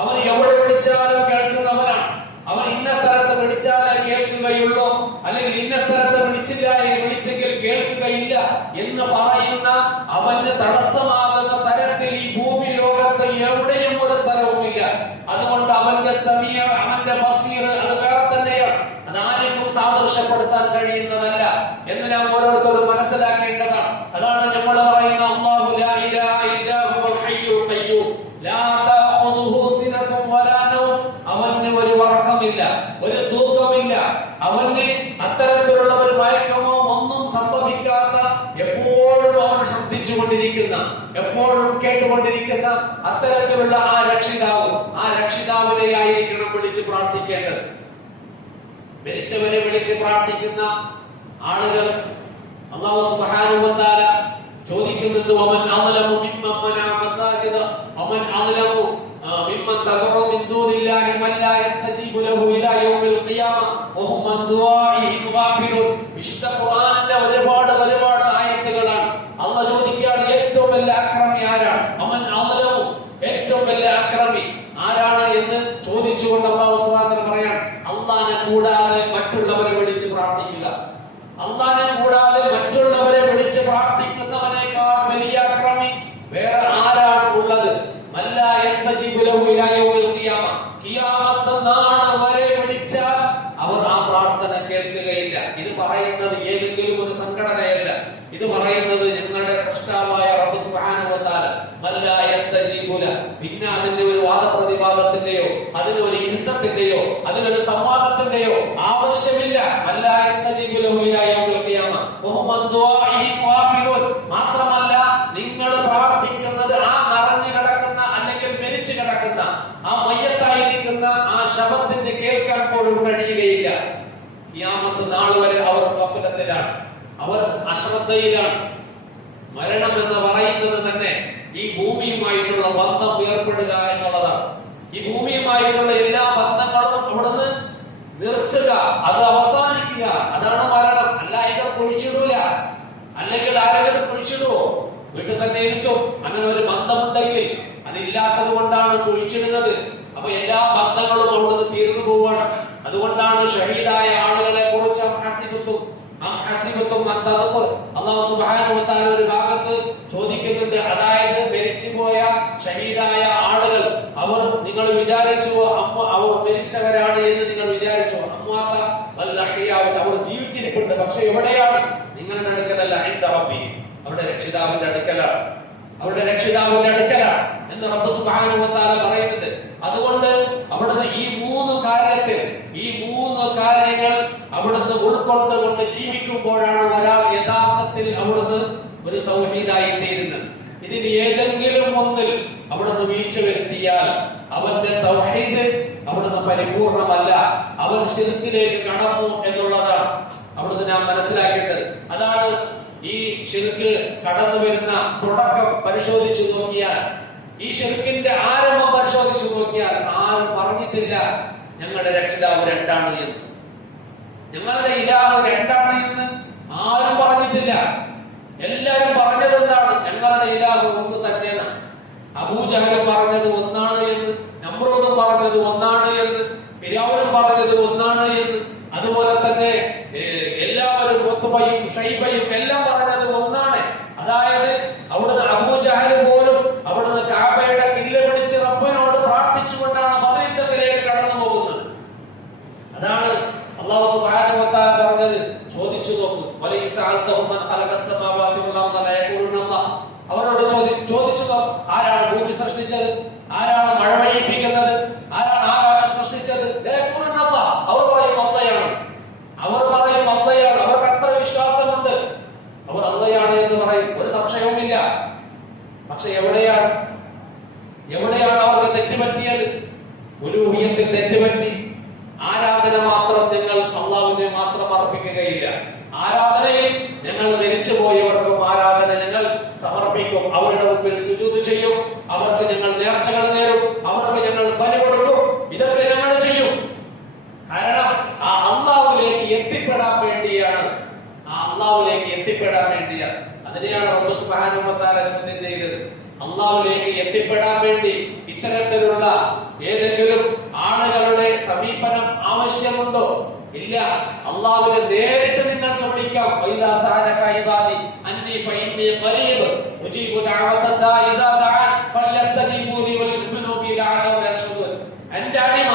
അവൻ എവിടെ വിളിച്ചാലും കേൾക്കുന്നവനാണ്. അവൻ ഇന്ന സ്ഥലത്ത് വിളിച്ചാലേ കേൾക്കുകയുള്ളൂ, അല്ലെങ്കിൽ ഇന്ന സ്ഥലത്ത് വിളിച്ചെങ്കിൽ കേൾക്കുകയില്ല എന്ന് പറയുന്ന അവന് തടസ്സമാകുന്ന തരത്തിൽ ഈ ഭൂമി ലോകത്ത് എവിടെയും ഒരു സ്ഥലവും സമീഅ, അവന്റെ ബസീർ, അത് വേറെ തന്നെയാണ്. അതാർക്കും സാദൃശ്യപ്പെടുത്താൻ കഴിയുന്നതല്ല എന്ന് നാം ഓരോരുത്തരും മനസ്സിലാക്കേണ്ടതാണ്. അതാണ് നമ്മൾ പറയുന്ന അല്ലാഹു ലാ ഇലാഹ ഇല്ലാ ഹുവൽ ഹയ്യുൽ ഖയ്യൂം ലാ തഅഖുദുഹു സിനത്തും വലാ നൗം. അവന് ഒരു ഉറക്കമില്ല, ഒരു തൂക്കമില്ല, അവന് അത്തരത്തിലുള്ള ഒരു മയക്കമോ ഒന്നും സംഭവിക്കാത്ത, എപ്പോഴും അവൻ ശ്രദ്ധിച്ചുകൊണ്ടിരിക്കുന്ന, എപ്പോഴും കേട്ടുകൊണ്ടിരിക്കുന്ന അത്തരത്തിലുള്ള ആ രക്ഷിതാവിനെ ആയിരിക്കണം വിളിച്ച് പ്രാർത്ഥിക്കേണ്ടത്. മരിച്ചവരെ വിളിച്ച് പ്രാർത്ഥിക്കുന്ന ആളുകൾ അല്ലാഹു സുബ്ഹാനഹു വ തആല ചോദിക്കുന്നുണ്ട്, വമൻ അളമു മിമ്മൻ മനാ മസാജിദ വമൻ അളമു മിമ്മൻ തദഉ മിൻ ദൂനില്ലാഹി മൻ ലാ യസ്തജീബു ലഹു ഇലാ യൗമിൽ ഖിയാമ വഹും അൻ ദുആഇഹിം ഗാഫിലൂൻ. വിശുദ്ധ ഖുർആനിന്റെ ഒരുപാട് ആയത്തുകളാണ്. അല്ലാഹു ചോദിക്കുകയാണ്, ഏറ്റവും വലിയ അക്രമി ആരാണ്? വമൻ അളമു, ഏറ്റവും വലിയ അക്രമി ആരാണ് എന്ന് ചോദിച്ചുകൊണ്ട് അല്ലാഹു സുബ്ഹാനഹു വ തആല പറയാണ്, അല്ലാഹനെ കൂടാതെ മറ്റുള്ളവരെ വിളിച്ച് പ്രാർത്ഥിക്കുക. അല്ലാഹനെ കൂടാതെ മറ്റുള്ളവരെ വിളിച്ച് പ്രാർത്ഥിക്കുന്നവനേക്കാൾ വലിയ അക്രമി വേറെ ആരാണ് ഉള്ളത്? മല്ലാ യസ്തജീബു ലഹു ഇലാ യൗമിൽ ഖിയാമ. ഖിയാമത്ത് നാൾ വരെ വിളിച്ചാൽ അവർ ആ പ്രാർത്ഥന കേൾക്കുകയില്ല. ഇത് പറയുന്നത് ഏതെങ്കിലും ഒരു സംഘടനയല്ല, ഇത് പറയുന്നത് ഞങ്ങളുടെ സൃഷ്ടാവായ റബ്ബ് സുബ്ഹാനഹു വ തആല. മല്ലാ യസ്തജീബു ലഹു, പിന്നെ അതിന്റെ ഒരു വാദപ്രതിവാദത്തിന്റെയോ അതിനൊരു യുദ്ധത്തിന്റെയോ അതിനൊരു സംവാദത്തിന്റെയോ ആവശ്യമില്ല. മല്ലാ യസ്തജീബു ലഹു ഇലാ യൗമിൽ ഖിയാമ വഹും അൻ ദുആഇഹിം ഗാഫിലൂൻ. മാത്രമല്ല, നിങ്ങൾ പ്രാർത്ഥിക്കുന്നത് ആ മറഞ്ഞു കിടക്കുന്ന അല്ലെങ്കിൽ മരിച്ചു കിടക്കുന്ന ആ മയ്യത്തായിരിക്കുന്ന ആ ശബ്ദത്തിന് കേൾക്കാൻ പോലും കഴിയുകയില്ല. ഖിയാമത്ത് നാൾ വരെ അവർ ഗഫലത്തിലാണ്, അവർ അശ്രദ്ധയിലാണ്. മരണം എന്ന് പറയുന്നത് തന്നെ ഈ ഭൂമിയുമായിട്ടുള്ള ബന്ധം ഏർപ്പെടുക എന്നുള്ളതാണ്. ഈ ഭൂമിയുമായിട്ടുള്ള എല്ലാ ബന്ധങ്ങളും അവിടുന്ന് നിർത്തുക, അത് അവസാനിക്കുക, അതാണ് മരണം. അല്ല അതിനെ കുഴിച്ചിടൂല, അല്ലെങ്കിൽ ആരെങ്കിലും കുഴിച്ചിടുവോ? വീട്ടിൽ തന്നെ ഇരുത്തും. അങ്ങനെ ഒരു ബന്ധമുണ്ടെങ്കിൽ അതില്ലാത്തത് കൊണ്ടാണ് കുഴിച്ചിടുന്നത്. അപ്പൊ എല്ലാ ബന്ധങ്ങളും അവിടുന്ന് തീർന്നു പോവാണ്. അതുകൊണ്ടാണ് ഷഹീദായ ആളുകളെ കുറിച്ച് അല്ലാഹു സുബ്ഹാനഹു വ തആല ഒരു ഭാഗത്ത് ചോദിക്കുന്നുണ്ട്. അതായത് മരിച്ചുപോയ ഷഹീദായ ആളുകൾ, അവർ നിങ്ങൾ വിചാരിച്ചുവോ അവർ മരിച്ചവരാണ് എന്ന് നിങ്ങൾ വിചാരിച്ചോ? അവർ ജീവിച്ചിരിപ്പുണ്ട്, പക്ഷെ എവിടെയാണ്? നിങ്ങളുടെ അടുക്കലല്ല, ഇൻദ റബ്ബി, അവരുടെ രക്ഷിതാവിന്റെ അടുക്കലാണ്, അവരുടെ രക്ഷിതാവിന്റെ അടുക്കലാണ് എന്ന് റബ്ബ് സുബ്ഹാനഹു വ തആല പറയുന്നുണ്ട്. അതുകൊണ്ട് അവിടുന്ന് ഈ മൂന്ന് കാര്യങ്ങൾ അവിടുന്ന് ഉൾക്കൊണ്ടുകൊണ്ട് ജീവിക്കുമ്പോഴാണ് ഒരാൾ യഥാർത്ഥത്തിൽ അവിടുന്ന് ഒരു തൗഹീദായി തീരുന്നത്. ഇതിൽ ഏതെങ്കിലും ഒന്നിൽ അവിടുന്ന് വീഴ്ച വരുത്തിയാൽ അവന്റെ തൗഹീദ് അവിടുന്ന് പരിപൂർണമല്ല, അവൻ ശിർക്കിലേക്ക് കടന്നു എന്നുള്ളതാണ് അവിടുന്ന് നാം മനസ്സിലാക്കേണ്ടത്. അതാണ് ഈ ശിർക്ക് കടന്നു വരുന്ന തുടക്കം പരിശോധിച്ചു നോക്കിയാൽ, ഈ ശിർക്കിന്റെ ആരംഭം പരിശോധിച്ചു നോക്കിയാൽ ആരും പറഞ്ഞിട്ടില്ല ഞങ്ങളുടെ രക്ഷിതാവ് രണ്ടാണ് എന്ന്, ഞങ്ങളുടെ ഇലാഹ് രണ്ടാണ് എന്ന് ആരും പറഞ്ഞിട്ടില്ല. എല്ലാരും പറഞ്ഞത് എന്താണ്? ഞങ്ങളുടെ ഇലാഹ് ഒന്ന് തന്നെയാണ്. അബൂജഹലും പറഞ്ഞത് ഒന്നാണ് എന്ന്, നമ്രൂദും പറഞ്ഞത് ഒന്നാണ് എന്ന്, ഫിർഔനും പറഞ്ഞത് ഒന്നാണ് എന്ന്, അതുപോലെ തന്നെ എല്ലാവരും ഉത്ബയും ഷൈബയും എല്ലാം പറഞ്ഞത് ഒന്നാണ്. അതായത് അവിടുന്ന് അബൂജഹൽ പോലും അവിടുന്ന് കഅബയുടെ കില്ല പിടിച്ച് റബ്ബിനോട് പ്രാർത്ഥിച്ചുകൊണ്ടാണ് ബദർ യുദ്ധത്തിലേക്ക് കടന്നു പോകുന്നത്. അതാണ് അല്ലാഹു സുബ്ഹാനഹു വ തആല പറഞ്ഞത്. ചോദിച്ചു നോക്കൂ, വലൈസ അൽതഹും മൻ ഖലഖസ് സമാവാതി വൽ അർദ ലാ യഖൂലുന അല്ലാഹ്. അവരോട് ചോദിച്ചു നോക്കൂ, ആരാണ് ഭൂമി സൃഷ്ടിച്ചത്? ആരാണ് മഴ പെയ്യിപ്പിക്കുന്നത്? ആരാണ് ആകാശം സൃഷ്ടിച്ചത്? ലാ യഖൂലുന അല്ലാഹ്. അവർ പറയും അല്ലാഹയാണ്, അവർ പറയും അല്ലാഹയാണ്. അവർക്ക് അത്ര വിശ്വാസമുണ്ട്, അവർ അല്ലാഹയാണ് എന്ന് പറയും, ഒരു സംശയവുമില്ല. പക്ഷെ എവിടെയാണ് അവർക്ക് തെറ്റുപറ്റിയത്? ഉലൂഹിയത്തിൽ തെറ്റുപറ്റി. ആരാധന മാത്രം ഞങ്ങൾ അള്ളാഹുവിനെ മാത്രം അർപ്പിക്കുകയില്ല. ആരാധനയിൽ ഞങ്ങൾ മരിച്ചുപോയവർക്കും ആരാധന ഞങ്ങൾ സമർപ്പിക്കും, അവരുടെ മുമ്പിൽ സുജൂദ് ചെയ്യും, അവർക്ക് ഞങ്ങൾ നേർച്ചകൾ നേരും, അവർക്ക് ഞങ്ങൾ ബലി കൊടുക്കും. ഇതൊക്കെ ഞങ്ങൾ ചെയ്യും. കാരണം ആ അള്ളാഹുവിലേക്ക് എത്തിപ്പെടാൻ വേണ്ടിയാണ്, അതിനെയാണ് റബ്ബ് സുബ്ഹാനഹു വ തആല ചോദ്യം ചെയ്തത്. അള്ളാഹുവിലേക്ക് എത്തിപ്പെടാൻ വേണ്ടി ഇത്തരത്തിലുള്ള ഏതെങ്കിലും ആളുകളുടെ സമീപനം ആവശ്യമുണ്ടോ? ഇല്ല. അള്ളാഹുവിനെ നേരിട്ട് നിങ്ങൾക്ക് വിളിക്കാം. വൈദാ സഅലക ഇബാദി അന്നി ഫഇന്നി ഖരീബ് ഉജീബു ദഅവത ദാഇ ഇദാ ദഅൻ ഫലസ്തജീബു ലി വൽയുമിനു ബി ലഅല്ലഹും യർഷദൂൻ. എന്റെ അടിമ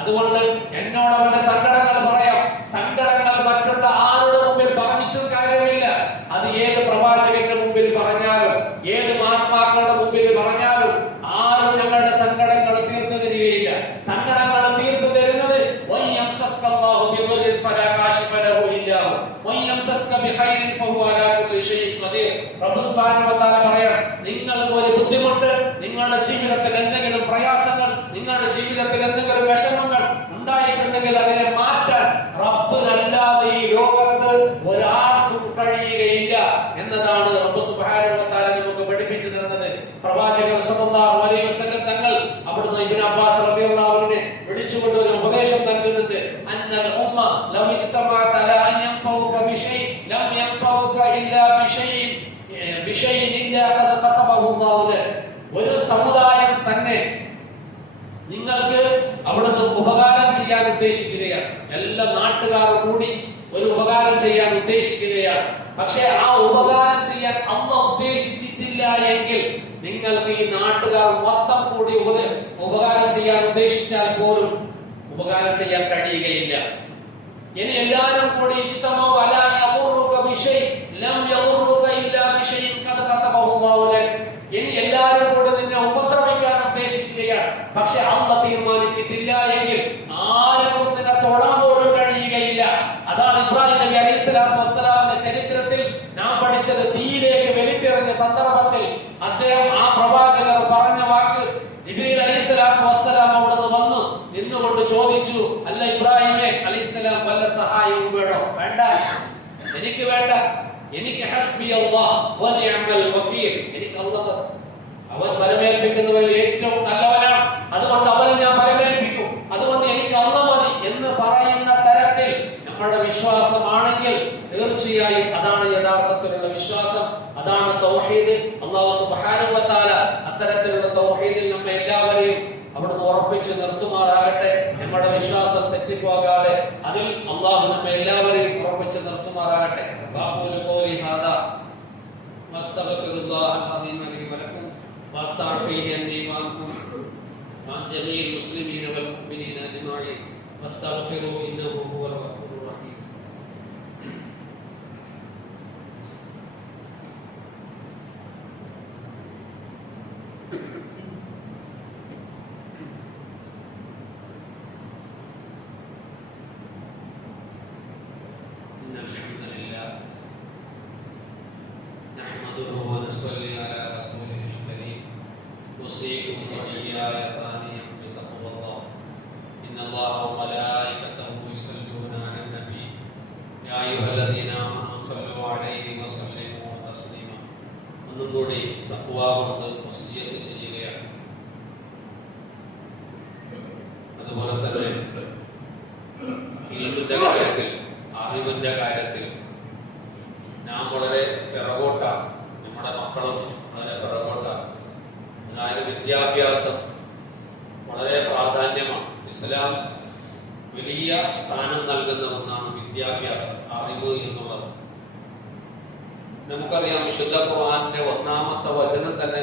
അതുകൊണ്ട് എന്നോട് അവന്റെ സങ്കടങ്ങൾ പറയാം. സങ്കടങ്ങൾ മറ്റുള്ള ആരുടെ മുമ്പിൽ പറഞ്ഞിട്ടും കാര്യമില്ല. അത് ഏത് പ്രവാചകന്റെ മുമ്പിൽ പറഞ്ഞാലും ഏത് മഹാത്മാക്കളുടെ മുമ്പിൽ പറഞ്ഞാലും ആരും ഞങ്ങളുടെ സങ്കടങ്ങൾ തീർത്തു തരികയില്ല. സങ്കടങ്ങൾ തീർത്തു തരുന്നത് നിങ്ങൾക്ക് ഒരു ബുദ്ധിമുട്ട്, നിങ്ങളുടെ ജീവിതത്തിൽ എന്തെങ്കിലും പ്രയാസങ്ങൾ, നിങ്ങളുടെ ജീവിതത്തിൽ എന്തെങ്കിലും വിഷമങ്ങൾ ഉണ്ടായിട്ടുണ്ടെങ്കിൽ അതിനെ മാറ്റാൻ റബ്ബ് അല്ലാതെ ഈ ലോകത്ത് ഒരാൾക്കും കഴിയുകയില്ല എന്നതാണ് റബ്ബ് സുബ്ഹാനഹു വ തആല നമുക്ക് പഠിപ്പിച്ചു തന്നത്. പ്രവാചകർ സല്ലല്ലാഹു അലൈഹി വസല്ലം തങ്ങൾ അവിടുന്ന് ഇബ്നു അബ്ബാസ് റളിയല്ലാഹു അൻഹുവിനെ വിളിച്ചുകൊണ്ട് ഒരു ഉപദേശം നൽകുന്നുണ്ട്. അന്നൽ ഉമ്മ ലം ഇസ്തമഅത അലാ അൻ യൻഫഉക ബിശൈഇ ലം യൻഫഉക ഇല്ലാ ബിശൈഇ ഇല്ലാ ഖദ ഖതബഹു അല്ലാഹു ലക. ഒരു സമുദായം തന്നെ നിങ്ങൾക്ക് അവിടുന്ന് ഉപകാരം ചെയ്യാൻ ഉദ്ദേശിക്കുകയാണ്. എല്ലാ നാട്ടുകാരും കൂടി ഒരു ഉപകാരം ചെയ്യാൻ ഉദ്ദേശിക്കുകയാണ്. പക്ഷെ ആ ഉപകാരം ചെയ്യാൻ അല്ലാഹു ഉദ്ദേശിച്ചിട്ടില്ല എങ്കിൽ നിങ്ങൾക്ക് ഈ നാട്ടുകാർ മൊത്തം കൂടി ഉപകാരം ചെയ്യാൻ ഉദ്ദേശിച്ചാൽ പോലും ഉപകാരം ചെയ്യാൻ കഴിയുകയില്ല. ഇനി എല്ലാവരും കൂടി ഇനി എല്ലാവരും കൂടി നിന്നെ ഉപദ്രവിക്കാൻ ഉദ്ദേശിക്കുകയാണ്. പക്ഷെ അല്ലാഹു തീരുമാനിച്ചിട്ടില്ല എങ്കിൽ ആർക്കും നിന്നെ തൊടാൻ പോലും കഴിയുകയില്ല. അതാണ് ഇബ്രാഹിം നബി അലൈഹി സ്വലാത്തു വസ്സലാമിന്റെ ചരിത്രത്തിൽ നാം പഠിച്ചത്. തീയിലേക്ക് വലിച്ചെറിഞ്ഞ സന്ദർഭത്തിൽ അദ്ദേഹം ആ പ്രവാചകർ പറഞ്ഞ വാക്ക്, ജിബ്രീൽ അലൈഹി സ്വലാത്തു വസ്സലാം അവിടെ വന്നു നിന്നുകൊണ്ട് ചോദിച്ചു, അല്ല ഇബ്രാഹിമേ അലൈഹിസ്സലാം, വല്ല സഹായവും വേണോ? വേണ്ട, എനിക്ക് വേണ്ട. എനിക്ക് ഹസ്ബി അല്ലാഹ് വ നിഅമൽ വകീൽ. എനിക്ക് അല്ലാഹ് അവൻ പരമേൽപ്പിക്കുന്നവൻ ഏറ്റവും നല്ലവനാണ്. അതുകൊണ്ട് അവനെ ഞാൻ പരമേൽപ്പിക്കും. അതുകൊണ്ട് എനിക്ക് അല്ലാഹ് മതി എന്ന് പറയുന്ന തരത്തിൽ നമ്മുടെ വിശ്വാസമാണെങ്കിൽ തീർച്ചയായും അതാണ് യഥാർത്ഥത്തിലുള്ള വിശ്വാസം. അതാണ് തൗഹീദ്. അല്ലാഹു സുബ്ഹാനഹു വ തആല അത്തരത്തിലുള്ള തൗഹീദിൽ നമ്മെ എല്ലാവരെയും അവിടുന്ന് ഉറപ്പിച്ച് നിർത്തുമാറാകട്ടെ. നമ്മുടെ വിശ്വാസം തെറ്റിപ്പോകാതെ അതിൽ അല്ലാഹു നമ്മെ എല്ലാവരെയും ഉറപ്പിച്ച് നിർത്തുമാറാകട്ടെ. വസ്തഗ്ഫിറുല്ലാഹൽ അദീം ലി വലക്കും വസ്തഗ്ഫിറുഹു അന്നി വഅൻകും വഅൻ ജമീഇൽ മുസ്ലിമീന വൽ മുഅ്മിനീന അജ്മഈൻ വസ്തഗ്ഫിറൂ ഇന്നഹു ഹുവൽ ഗഫൂറുർ റഹീം. ഒന്നുകൂടി തഖ്വ കൊണ്ട് വസിയ്യത്ത് ചെയ്യുകയാണ്. അതുപോലെ തന്നെ ഇൽമിന്റെ കാര്യത്തിൽ, അറിവിന്റെ കാര്യത്തിൽ നാം വളരെ പിറകോട്ടാണ്. നമ്മുടെ മക്കളും വളരെ പിറകോട്ടാണ്. അതായത് വിദ്യാഭ്യാസം വളരെ പ്രാധാന്യമാണ്. ഇസ്ലാം വലിയ സ്ഥാനം നൽകുന്ന ഒന്നാണ് വിദ്യാഭ്യാസം, അറിവ് എന്നുള്ളത്. നമുക്കറിയാം, വിശുദ്ധ ഖുർആനിന്റെ ഒന്നാമത്തെ വചനം തന്നെ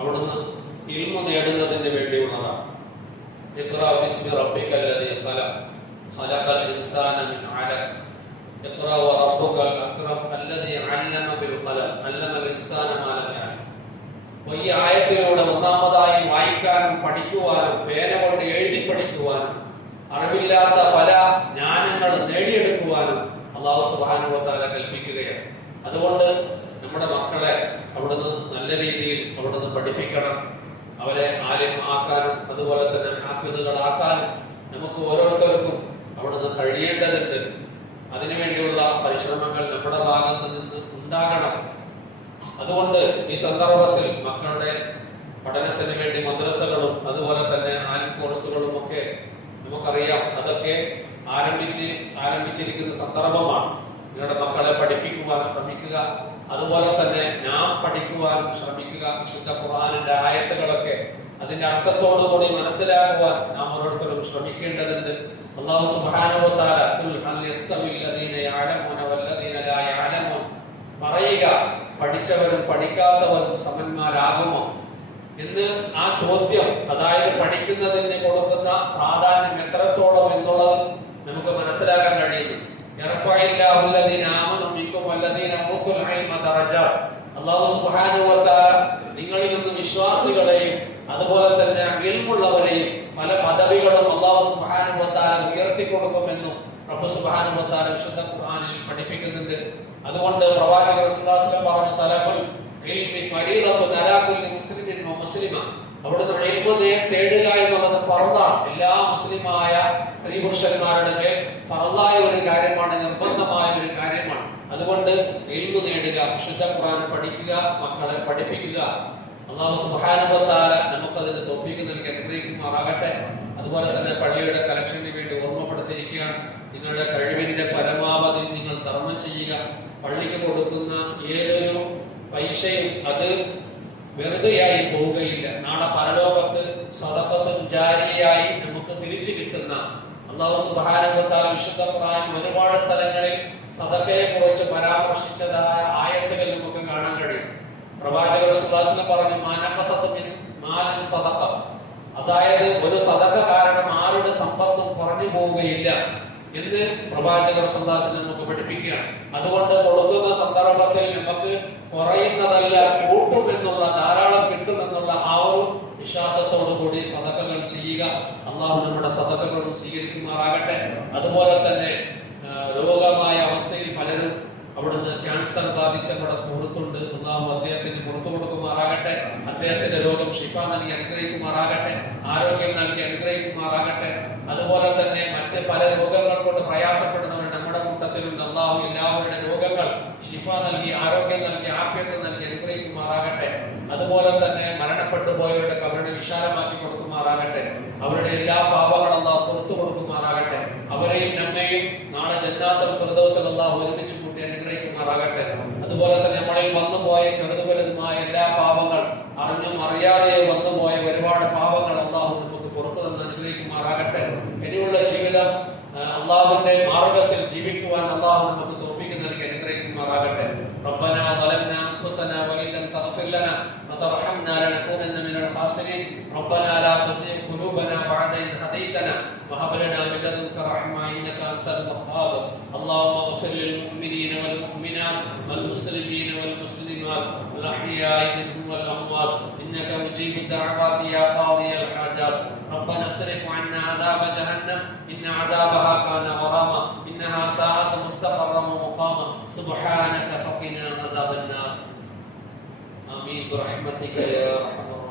അവിടുന്ന് ഇൽമു നേടുന്നതിന് വേണ്ടിയുള്ളതാണ്. ഇഖ്റാ ബിസ്മി റബ്ബിക്കൽ ലദീ ഖലഖ് ഖലഖൽ ഇൻസാന മിൻ അലഖ് ഇഖ്റാ വറബ്ബുക്കൽ അക്രം അല്ലദീ അല്ലമ ബിൽ ഖലം അല്ലമൽ ഇൻസാന മാ ലം യഅലം. ഈ ആയത്തിലൂടെ ഒന്നാമതായി വായിക്കാനും പഠിക്കുവാനും പേന കൊണ്ട് എഴുതി പഠിക്കുവാനും അറിവില്ലാത്ത പല ജ്ഞാനങ്ങളും നേടിയെടുക്കുവാനും അല്ലാഹു സുബ്ഹാനഹു വ തആല കൽപ്പിക്കുകയാണ്. അതുകൊണ്ട് നമ്മുടെ മക്കളെ അവിടുന്ന് നല്ല രീതിയിൽ അവിടുന്ന് പഠിപ്പിക്കണം. അവരെ ആലിം ആക്കാനും അതുപോലെ തന്നെ ഹാഫിദുകളാക്കാനും നമുക്ക് ഓരോരുത്തർക്കും അവിടുന്ന് കഴിയേണ്ടതുണ്ട്. അതിനുവേണ്ടിയുള്ള പരിശ്രമങ്ങൾ നമ്മുടെ ഭാഗത്ത് നിന്ന് ഉണ്ടാകണം. അതുകൊണ്ട് ഈ സന്ദർഭത്തിൽ മക്കളുടെ പഠനത്തിന് വേണ്ടി മദ്രസകളും അതുപോലെ തന്നെ ആലിം കോഴ്സുകളും ഒക്കെ നമുക്കറിയാം, അതൊക്കെ ആരംഭിച്ചിരിക്കുന്ന സന്ദർഭമാണ്. നിങ്ങളുടെ മക്കളെ പഠിപ്പിക്കുവാൻ ശ്രമിക്കുക. അതുപോലെ തന്നെ നാം പഠിക്കുവാനും ശ്രമിക്കുക. വിശുദ്ധ ഖുർആനിന്റെ ആയത്തുകളൊക്കെ അതിന്റെ അർത്ഥത്തോടുകൂടി മനസ്സിലാക്കുവാൻ നാം ഓരോരുത്തരും ശ്രമിക്കേണ്ടതുണ്ട്. അല്ലാഹു സുബ്ഹാനഹു വ തആല ഖുൽ ഹൽ യസ്തവിൽ ലദീന യഅലമൂന വല്ലദീന ലാ യഅലമൂൻ, പറയുക പഠിച്ചവരും പഠിക്കാത്തവരും സമന്മാരാകുമോ എന്ന് ആ ചോദ്യം, അതായത് പഠിക്കുന്നതിന് കൊടുക്കുന്ന പ്രാധാന്യം എത്രത്തോളം എന്നുള്ളത് നമുക്ക് മനസ്സിലാക്കാൻ കഴിയുന്നു. അല്ലാഹു സുബ്ഹാനഹു വ തആല നിങ്ങളിൽ നിന്ന് വിശ്വാസികളെയും അതുപോലെ തന്നെ ഇൽമുള്ളവരെയും പല പദവികളും അല്ലാഹു സുബ്ഹാനഹു വ തആല ഉയർത്തി കൊടുക്കുമെന്നും റബ്ബ് സുബ്ഹാനഹു വ തആല വിശുദ്ധ ഖുർആനിൽ പഠിപ്പിക്കുന്നുണ്ട്. അതുകൊണ്ട് പ്രവാചകർ സല്ലല്ലാഹു അലൈഹി വസല്ലം പറഞ്ഞു, തലബുൽ ഇൽമി ഫരീദത്തുൻ അലാ കുല്ലി മുസ്ലിമിൻ വ മുസ്ലിമ. അവിടുന്ന് ഇൽമു തേടുക എന്നുള്ളത് ഫർളാണ്. എല്ലാ മുസ്ലിമായ സ്ത്രീ പുരുഷന്മാരുടെ മേൽ ഫർളായ ഒരു കാര്യമാണ്, നിർബന്ധമായ ഒരു കാര്യമാണ്. അതുകൊണ്ട് ഇൽമു നേടുക, വിശുദ്ധ ഖുർആൻ പഠിക്കുക, മക്കളെ പഠിപ്പിക്കുക. അല്ലാഹു സുബ്ഹാനഹു വ തആല നമുക്കതിന് തൗഫീഖ് നൽകി അനുഗ്രഹിക്കുമാറാകട്ടെ. അതുപോലെ തന്നെ പള്ളിയുടെ കലക്ഷന് വേണ്ടി ഓർമ്മപ്പെടുത്തിയിരിക്കുകയാണ്, നിങ്ങളുടെ കഴിവിന്റെ പരമാവധി നിങ്ങൾ ധർമ്മം ചെയ്യുക. പള്ളിക്ക് കൊടുക്കുന്ന ഏതൊരു പൈസയും അത് വെറുതെയായി പോവുകയില്ല. നാളെ പരലോകത്ത് സദഖത്തുൻ ജാരിയയായി നമുക്ക് തിരിച്ചു കിട്ടുന്ന, അല്ലാഹു സുബ്ഹാനഹു വ തആല വിശുദ്ധ ഖുർആനിൽ ഒരുപാട് സ്ഥലങ്ങളിൽ സദഖയെ കുറിച്ച് പരാമർശിച്ചതായ ആയത്തുകൾ നമുക്ക് കാണാൻ കഴിയും. പ്രവാചകർ സല്ലല്ലാഹു അലൈഹി വസല്ലം പറഞ്ഞു, മാനഖസത മിൻ മാലിൻ സദഖ, അതായത് ഒരു സദഖ കാരണം ആരുടെ സമ്പത്തും കുറഞ്ഞു പോവുകയില്ല എന്ന് പ്രവാചകർ സല്ലല്ലാഹു അലൈഹി വസല്ലം നമുക്ക് പഠിപ്പിക്കുകയാണ്. അതുകൊണ്ട് കൊടുക്കുന്ന സന്ദർഭത്തിൽ നമുക്ക് കുറയുന്നതല്ല, കൂട്ടുമെന്നുള്ള, ധാരാളം കിട്ടുമെന്നുള്ള ആ ഒരു വിശ്വാസത്തോടു കൂടി സദഖകൾ ചെയ്യുക. അള്ളാഹു നമ്മുടെ സദഖകളും സ്വീകരിക്കുമാറാകട്ടെ. അതുപോലെ തന്നെ രോഗമായ അവസ്ഥയിൽ പലരും അവിടുന്ന് ക്യാൻസർ ബാധിച്ച നമ്മുടെ സുഹൃത്തുണ്ട്, അള്ളാഹു അദ്ദേഹത്തിന് പുറത്തു കൊടുക്കുമാറാകട്ടെ. അദ്ദേഹത്തിന്റെ രോഗം ശിഫ നൽകി അനുഗ്രഹിക്കുമാറാകട്ടെ, ആരോഗ്യം നൽകി അനുഗ്രഹിക്കുമാറാകട്ടെ. അതുപോലെ തന്നെ മറ്റ് പല രോഗങ്ങൾ കൊണ്ട് പ്രയാസപ്പെടുന്നവർ നമ്മുടെ കൂട്ടത്തിലുണ്ട്. അള്ളാഹു എല്ലാവരുടെ രോഗങ്ങൾ ശിഫ നൽകി, ആരോഗ്യം നൽകി, ആഫിയത്ത് നൽകി അനുഗ്രഹിക്കുമാറാകട്ടെ. അതുപോലെ തന്നെ മരണപ്പെട്ടു പോയവരുടെ കബറിനെ വിശാലമാക്കി കൊടുക്കുമാറാകട്ടെ. അവരുടെ എല്ലാ പാപങ്ങളും അള്ളാഹു പുറത്തു കൊടുക്കുമാറാകട്ടെ. അവരെയും നമ്മെയും നാളെ ജന്നാത്തുൽ ഫിർദൗസിൽ അള്ളാഹു ഒരുമിച്ച് കൂട്ടി അനുഗ്രഹിക്കുമാറാകട്ടെ. അതുപോലെ തന്നെ നമ്മളിൽ വന്നുപോയ ചെറുതു വലുതുമായ എല്ലാ പാപങ്ങൾ, അറിഞ്ഞും അറിയാതെയോ വന്നുപോയ ഒരുപാട് പാപങ്ങൾ അള്ളാഹു നമുക്ക് പുറത്തു തന്ന് അനുഗ്രഹിക്കുമാറാകട്ടെ. ഇനിയുള്ള ജീവിതം അള്ളാഹുവിന്റെ മാർഗത്തിൽ ജീവിക്കുവാൻ അള്ളാഹു നമുക്ക് തൗഫീഖ് നൽകി അനുഗ്രഹിക്കുമാറാകട്ടെ. ربنا ظلمنا أنفسنا وإن لم تغفر لنا وترحمنا لنكونن من الخاسرين. ربنا لا تزغ قلوبنا بعد إذ هديتنا وهب لنا من لدنك رحمة إنك أنت الوهاب. اللهم اغفر للمؤمنين والمؤمنات والمسلمين والمسلمات الأحياء منهم والأموات إنك مجيب الدعوات يا قاضي الحاجات. ربنا اصرف عنا عذاب جهنم إن عذابها كان غراما إنها ساءت مستقرا ومقاما. سبحانك فقنا عذاب النار. آمين برحمتك يا أرحم الراحمين.